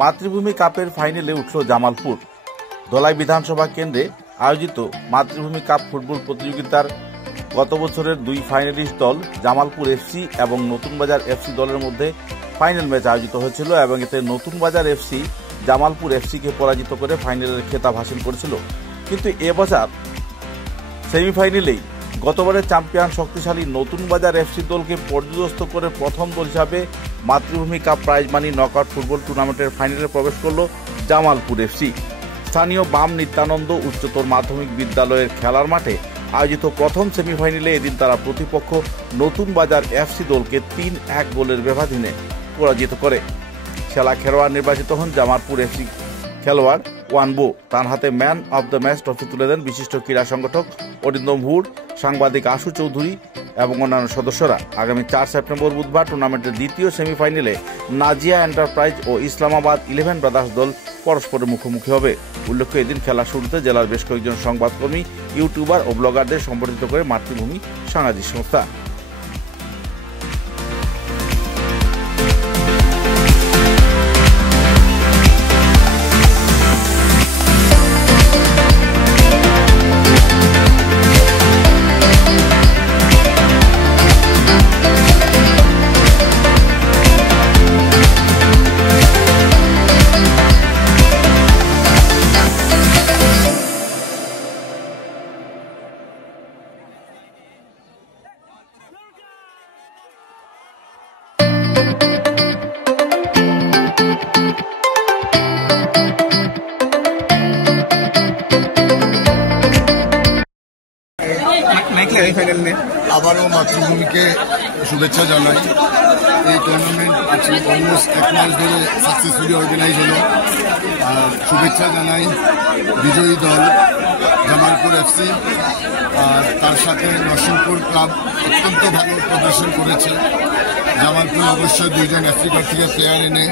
মাতৃভূমি কাপের ফাইনালে উঠল জামালপুর। ধলাই বিধানসভা কেন্দ্রে আয়োজিত মাতৃভূমি কাপ ফুটবল প্রতিযোগিতার গত বছরের দুই ফাইনালিস্ট দল জামালপুর এফসি এবং নতুন বাজার এফসি দলের মধ্যে ফাইনাল ম্যাচ আয়োজিত হয়েছিল এবং এতে নতুন বাজার এফসি জামালপুর এফসিকে পরাজিত করে ফাইনালের খেতাব হাসিল করেছিল। কিন্তু এবছর সেমিফাইনালেই গতবারের চ্যাম্পিয়ন শক্তিশালী নতুন বাজার এফসি দলকে পর্যদস্ত করে প্রথম দল হিসাবে মাতৃভূমি cup prize money knockout football টুর্নামেন্টের ফাইনালে প্রবেশ করল জামালপুর এফসি। স্থানীয় বাম নিত্যানন্দ উচ্চতর মাধ্যমিক বিদ্যালয়ের খেলার মাঠে আয়োজিত প্রথম সেমিফাইনালে এদিন তারা প্রতিপক্ষ নতুন বাজার এফসি দলকে ৩-১ গোলের ব্যবধানে পরাজিত করে। সেরা খেলোয়াড় নির্বাচিত হন জামালপুর এফসি খেলোয়াড় ওয়ানবো। তার হাতে man of the match trophy তুলে দেন বিশিষ্ট ক্রীড়া সংগঠক অরিন্দম ভুর, সাংবাদিক আশু চৌধুরী এবং অন্যান্য সদস্যরা। আগামী ৪ সেপ্টেম্বর বুধবার টুর্নামেন্টের দ্বিতীয় সেমিফাইনালে নাজিয়া এন্টারপ্রাইজ ও ইসলামাবাদ 11 ব্রাদার্স দল পরস্পরের মুখোমুখি হবে। উল্লেখ্য, এদিন খেলার শুরুতে জেলার বেশ কয়েকজন সংবাদকর্মী, ইউটিউবার ও ব্লগারদের সম্বর্ধিত করে মাতৃভূমি সামাজিক সংস্থা। আবারও মাতৃভূমিকে শুভেচ্ছা জানাই। এই টুর্নামেন্ট অলমোস্ট 1 মাস ধরে সাকসেসফুলি অর্গানাইজ হলো। আর শুভেচ্ছা জানাই বিজয়ী দল জামালপুর এফসি, আর তার সাথে নরসিংপুর ক্লাব অত্যন্ত ভালো প্রদর্শন করেছে। জামালপুর অবশ্যই 2 জন আফ্রিকার থেকে প্লেয়ার এনে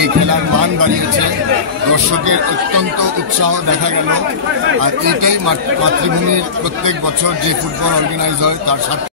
এই খেলার মান বাড়িয়েছে। দর্শকের অত্যন্ত উৎসাহ দেখা গেল। আর এইটাই মাতৃভূমির প্রত্যেক বছর যে ফুটবল অর্গানাইজ হয় তার সাথে